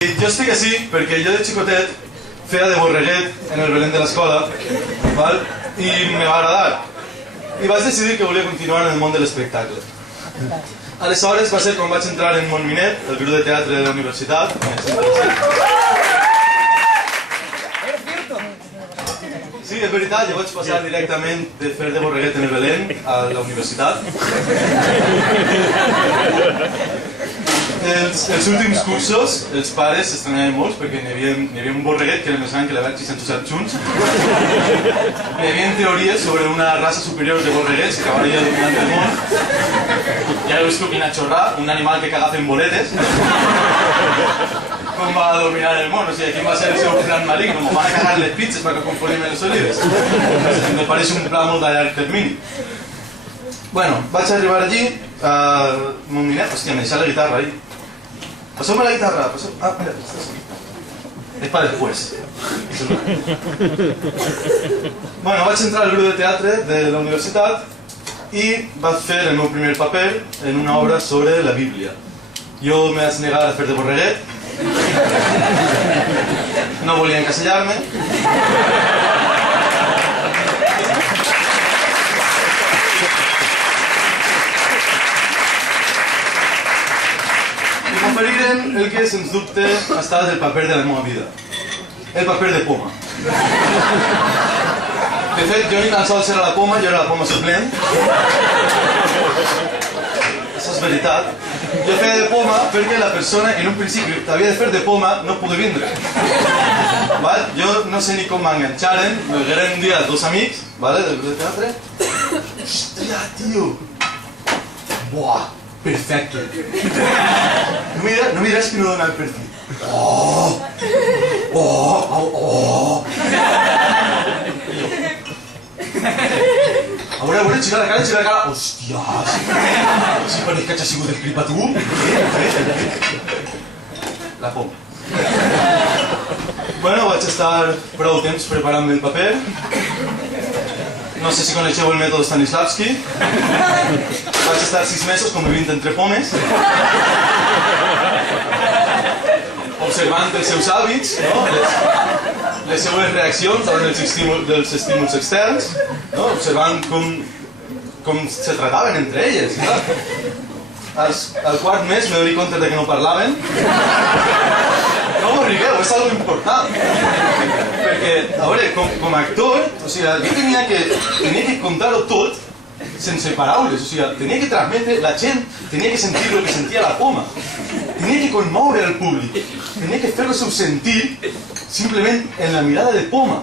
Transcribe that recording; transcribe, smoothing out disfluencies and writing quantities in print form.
Jo estic així perquè jo de xicotet feia de borreguet en el Belén de l'escola, i me va agradar. I vaig decidir que volia continuar en el món de l'espectacle. Aleshores va ser quan vaig entrar en Montminet, el grup de teatre de la universitat. Sí, és veritat, jo vaig passar directament de fer de borreguet en el Belén a la universitat. Els últims cursos, els pares s'estranyaven molts perquè n'hi havia un borreguet que era més gran que la Verge sense usar junts. N'hi havia teories sobre una raça superior de borreguets que acabaria dominant el món. Ja heu vist quina xorrà, un animal que caga fent boletes. Com va dominar el món, o sigui, quin va ser el seu plan malign, com van a cagar les pizzas perquè confonem les olives. Me pareix un pla molt a llarg termini. Bueno, vaig arribar allí, a Montminet, hòstia, me deixa la guitarra ahí. Passeu-me la guitarra, passeu... Ah, mira, és per després. Bueno, vaig entrar al grup de teatre de la universitat i vaig fer el meu primer paper en una obra sobre la Bíblia. Jo me vaig negar a fer de borreguet, no volia encasellar-me. I m'oferiren el que, sens dubte, ha estat el paper de la meva vida. El paper de poma. De fet, jo ni tan sols era la poma, jo era la poma suplent. Això és veritat. Jo feia de poma perquè la persona que en un principi havia de fer de poma no podia vindre. Jo no sé ni com m'enganxaren, m'hagueren un dia dos amics del grup de teatre. Hòstia, tio! Buah, perfecte! No miràs que no dona el perfil. Oh! A veure, gira la cara. Hòstia, si pareix que hagi sigut el clip a tu. La poma. Bueno, vaig estar prou temps preparant-me el paper. No sé si coneixeu el mètode Stanislavski. Vaig estar 6 mesos convivint entre pomes, observant els seus hàbits, les seues reaccions davant dels estímuls externs, observant com se trataven entre elles. Al quart mes me doy compte que no parlaven. No m'ho rigueu, és algo important. Perquè, a veure, com a actor, jo tenia que contar-ho tot sense paraules, o sigui, tenia que transmetre, la gent tenia que sentir el que sentia la poma, tenia que conmoure al públic, tenia que fer-lo sentir simplement en la mirada de poma.